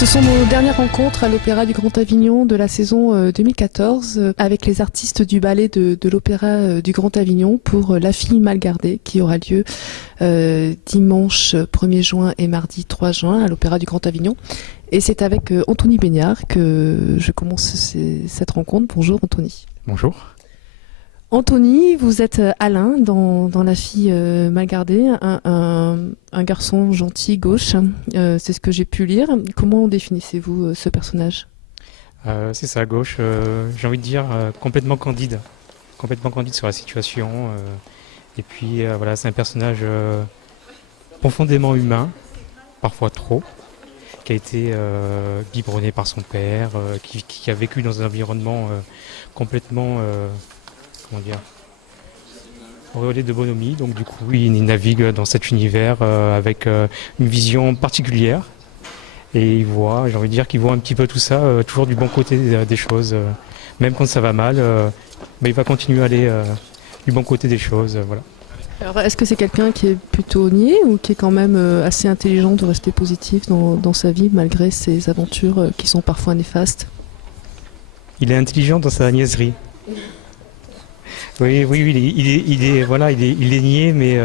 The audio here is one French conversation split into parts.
Ce sont nos dernières rencontres à l'Opéra du Grand Avignon de la saison 2014 avec les artistes du ballet de l'Opéra du Grand Avignon pour La Fille mal gardée qui aura lieu dimanche 1er juin et mardi 3 juin à l'Opéra du Grand Avignon. Et c'est avec Anthony Beignard que je commence cette rencontre. Bonjour Anthony. Bonjour. Anthony, vous êtes Alain dans La Fille mal gardée, un garçon gentil, gauche, c'est ce que j'ai pu lire. Comment définissez-vous ce personnage ? C'est ça, gauche, j'ai envie de dire complètement candide sur la situation. Et puis voilà, c'est un personnage profondément humain, parfois trop, qui a été biberonné par son père, qui a vécu dans un environnement complètement... comment dire, auréolé de bonhomie, donc du coup il navigue dans cet univers avec une vision particulière et il voit, j'ai envie de dire qu'il voit un petit peu tout ça, toujours du bon côté des choses, même quand ça va mal, il va continuer à aller du bon côté des choses, voilà. Alors est-ce que c'est quelqu'un qui est plutôt niais ou qui est quand même assez intelligent de rester positif dans sa vie malgré ses aventures qui sont parfois néfastes ? Il est intelligent dans sa niaiserie. Oui, il est niais, mais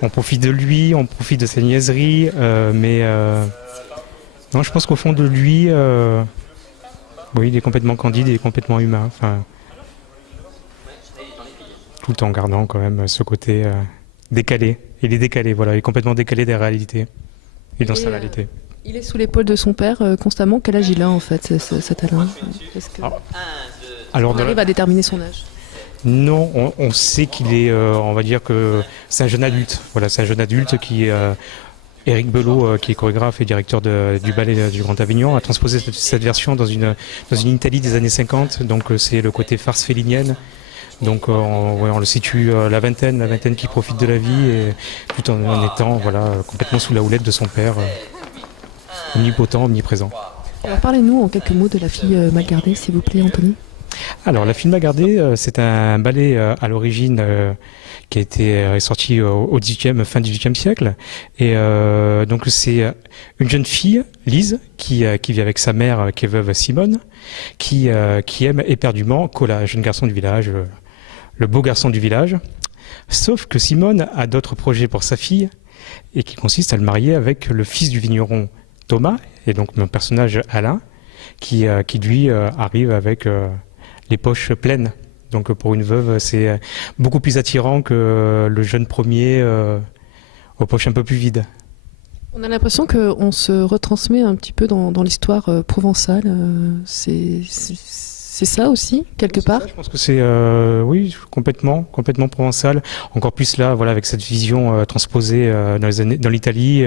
on profite de lui, on profite de sa niaiserie, non, je pense qu'au fond de lui, oui, il est complètement candide et complètement humain, enfin, tout en gardant quand même ce côté décalé. Il est décalé, voilà, il est complètement décalé des réalités et dans sa réalité. Il est sous l'épaule de son père constamment. Quel âge il a en fait, cet Alain ? Alors, on arrive à déterminer son âge. Non, on sait qu'il est, on va dire que c'est un jeune adulte. Voilà, c'est un jeune adulte qui, Éric Belot, qui est chorégraphe et directeur du ballet du Grand Avignon, a transposé cette version dans une Italie des années 50. Donc c'est le côté farce félinienne. Donc on le situe la vingtaine qui profite de la vie et tout en étant complètement sous la houlette de son père, omnipotent, omniprésent. Alors parlez-nous en quelques mots de La Fille mal gardée, s'il vous plaît, Anthony. Alors, La Fille mal gardée, c'est un ballet à l'origine qui a été sorti au fin XVIIIe siècle. Et donc, c'est une jeune fille, Lise, qui vit avec sa mère, qui est veuve Simone, qui aime éperdument Cola, jeune garçon du village, le beau garçon du village. Sauf que Simone a d'autres projets pour sa fille, et qui consiste à le marier avec le fils du vigneron Thomas, et donc mon personnage Alain, qui lui arrive avec... les poches pleines. Donc pour une veuve, c'est beaucoup plus attirant que le jeune premier aux poches un peu plus vides. On a l'impression qu'on se retransmet un petit peu dans l'histoire provençale. C'est ça aussi, quelque part ? Je pense que c'est, oui, complètement provençal. Encore plus là, voilà, avec cette vision transposée dans l'Italie,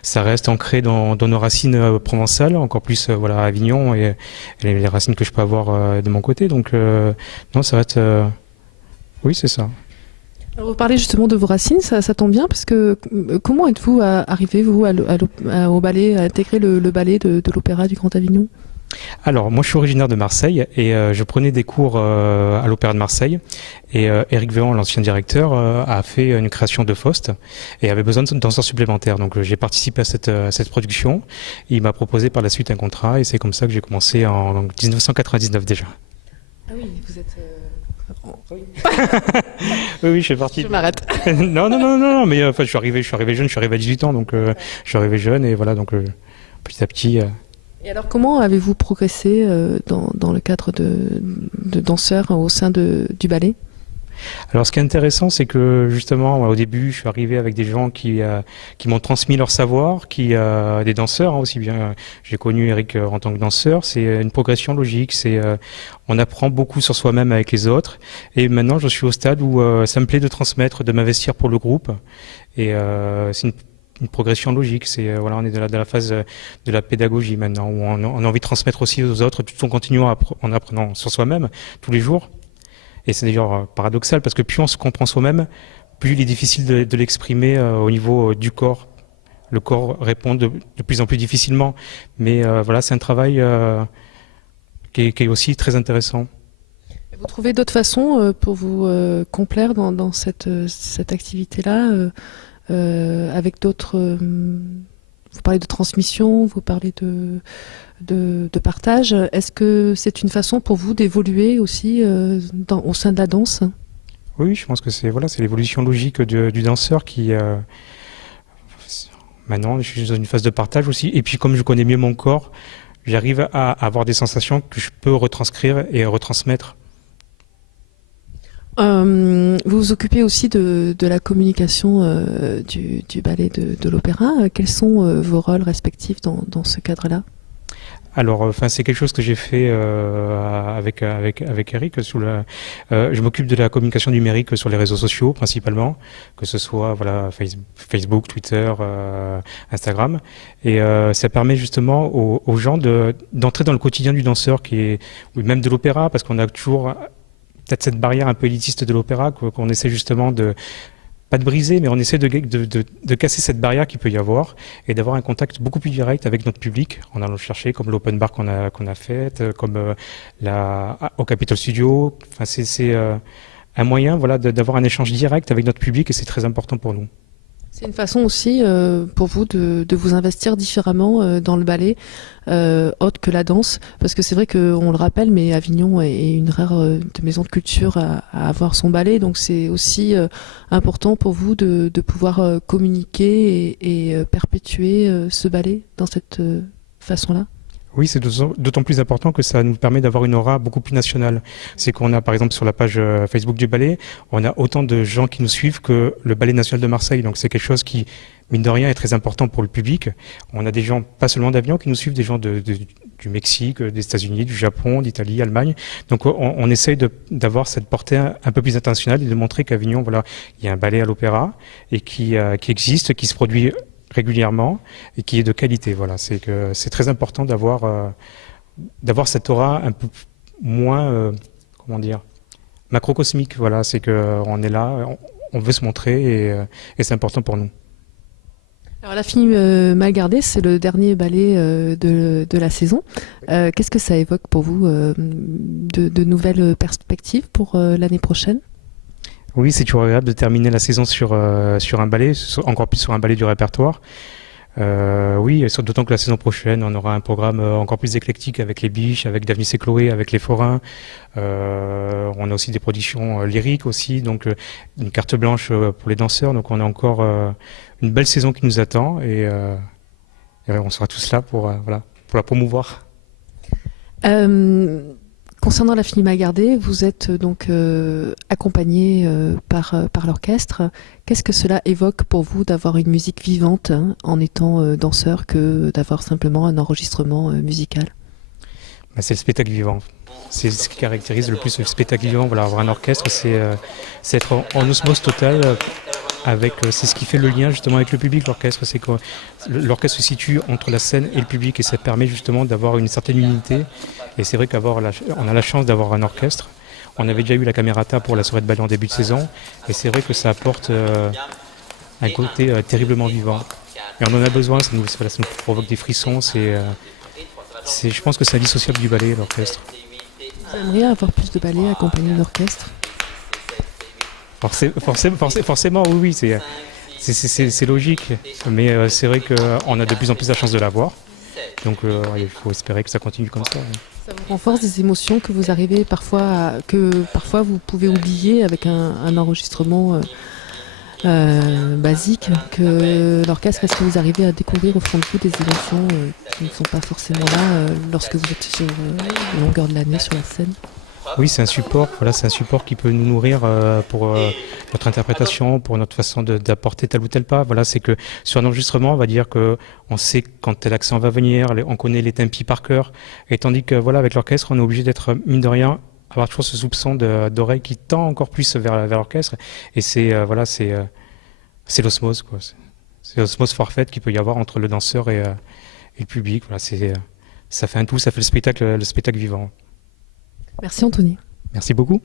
ça reste ancré dans nos racines provençales, encore plus à Avignon et les racines que je peux avoir de mon côté. Donc, non, ça va être... oui, c'est ça. Alors, vous parlez justement de vos racines, ça tombe bien, parce que comment êtes-vous arrivé, vous, au ballet, à intégrer le ballet de l'Opéra du Grand Avignon ? Alors, moi je suis originaire de Marseille et je prenais des cours à l'Opéra de Marseille et Éric Véhan, l'ancien directeur, a fait une création de Faust et avait besoin de danseurs supplémentaires. Donc j'ai participé à cette production. Il m'a proposé par la suite un contrat et c'est comme ça que j'ai commencé en 1999 déjà. Ah oui, vous êtes... Oui, je fais partie. Je m'arrête. non, mais enfin, je suis arrivé jeune, je suis arrivé à 18 ans, donc je suis arrivé jeune et voilà, donc petit à petit... Et alors, comment avez-vous progressé dans le cadre de danseur au sein du ballet ? Alors, ce qui est intéressant, c'est que justement, au début, je suis arrivé avec des gens qui m'ont transmis leur savoir, des danseurs aussi bien. J'ai connu Eric en tant que danseur. C'est une progression logique. On apprend beaucoup sur soi-même avec les autres. Et maintenant, je suis au stade où ça me plaît de transmettre, de m'investir pour le groupe. Et c'est une progression logique. On est dans la phase de la pédagogie maintenant, où on a envie de transmettre aussi aux autres, tout en continuant en apprenant sur soi-même tous les jours. Et c'est d'ailleurs paradoxal parce que plus on se comprend soi-même, plus il est difficile de l'exprimer au niveau du corps. Le corps répond de plus en plus difficilement. Mais c'est un travail qui est aussi très intéressant. Vous trouvez d'autres façons pour vous complaire dans cette activité-là avec d'autres vous parlez de transmission, vous parlez de partage. Est-ce que c'est une façon pour vous d'évoluer aussi au sein de la danse? Oui, je pense que c'est l'évolution logique du danseur qui maintenant je suis dans une phase de partage aussi. Et puis comme je connais mieux mon corps, j'arrive à avoir des sensations que je peux retranscrire et retransmettre. Vous vous occupez aussi de la communication du ballet de l'opéra. Quels sont vos rôles respectifs dans ce cadre-là? Alors, c'est quelque chose que j'ai fait avec Eric. Je m'occupe de la communication numérique sur les réseaux sociaux principalement, que ce soit Facebook, Twitter, Instagram, et ça permet justement aux gens d'entrer dans le quotidien du danseur ou même de l'opéra, parce qu'on a toujours peut-être cette barrière un peu élitiste de l'opéra qu'on essaie justement pas de briser, mais on essaie de casser cette barrière qu'il peut y avoir et d'avoir un contact beaucoup plus direct avec notre public en allant le chercher, comme l'open bar qu'on a fait, comme au Capitol Studio. Enfin, c'est un moyen d'avoir un échange direct avec notre public et c'est très important pour nous. C'est une façon aussi pour vous de vous investir différemment dans le ballet, autre que la danse, parce que c'est vrai qu'on le rappelle, mais Avignon est une rare de maison de culture à avoir son ballet, donc c'est aussi important pour vous de pouvoir communiquer et perpétuer ce ballet dans cette façon-là. Oui, c'est d'autant plus important que ça nous permet d'avoir une aura beaucoup plus nationale. C'est qu'on a, par exemple, sur la page Facebook du ballet, on a autant de gens qui nous suivent que le Ballet national de Marseille. Donc c'est quelque chose qui, mine de rien, est très important pour le public. On a des gens, pas seulement d'Avignon, qui nous suivent, des gens du Mexique, des États-Unis, du Japon, d'Italie, Allemagne. Donc on essaye d'avoir cette portée un peu plus internationale et de montrer qu'Avignon, il y a un ballet à l'opéra et qui existe, qui se produit régulièrement et qui est de qualité. C'est très important d'avoir cette aura un peu moins macrocosmique. C'est qu'on est là, on veut se montrer et c'est important pour nous. Alors la fille mal gardée, c'est le dernier ballet de la saison. Qu'est-ce que ça évoque pour vous de nouvelles perspectives pour l'année prochaine? Oui, c'est toujours agréable de terminer la saison sur un ballet, encore plus sur un ballet du répertoire. Oui, d'autant que la saison prochaine, on aura un programme encore plus éclectique avec les Biches, avec Daphnis et Chloé, avec les Forains. On a aussi des productions lyriques aussi, donc une carte blanche pour les danseurs. Donc on a encore une belle saison qui nous attend et on sera tous là pour la promouvoir. Concernant la fille mal gardée, vous êtes donc accompagné par l'orchestre. Qu'est-ce que cela évoque pour vous d'avoir une musique vivante en étant danseur que d'avoir simplement un enregistrement musical? C'est le spectacle vivant. C'est ce qui caractérise le plus le spectacle vivant. Avoir un orchestre, c'est être en osmose totale c'est ce qui fait le lien justement avec le public. L'orchestre, c'est que l'orchestre se situe entre la scène et le public et ça permet justement d'avoir une certaine unité. Et c'est vrai on a la chance d'avoir un orchestre. On avait déjà eu la Camerata pour la soirée de ballet en début de saison et c'est vrai que ça apporte un côté terriblement vivant. Et on en a besoin, ça nous provoque des frissons. Je pense que c'est indissociable du ballet, l'orchestre. Vous aimeriez avoir plus de ballets accompagnés d'orchestre? Forcément, oui, c'est logique. Mais c'est vrai qu'on a de plus en plus la chance de l'avoir. Donc il faut espérer que ça continue comme ça. Ça vous renforce des émotions que vous arrivez parfois vous pouvez oublier avec un enregistrement basique, que l'orchestre, est-ce que vous arrivez à découvrir au fond de vous des émotions qui ne sont pas forcément là lorsque vous êtes sur la longueur de l'année sur la scène? Oui, c'est un support. C'est un support qui peut nous nourrir pour notre interprétation, pour notre façon d'apporter tel ou tel pas. C'est que sur un enregistrement, on va dire que on sait quand tel accent va venir, on connaît les tempi par cœur. Et tandis que avec l'orchestre, on est obligé d'être mine de rien, avoir toujours ce soupçon d'oreille qui tend encore plus vers l'orchestre. Et c'est l'osmose, quoi. C'est l'osmose parfaite qu'il peut y avoir entre le danseur et le public. Ça fait un tout, ça fait le spectacle vivant. Merci Anthony. Merci beaucoup.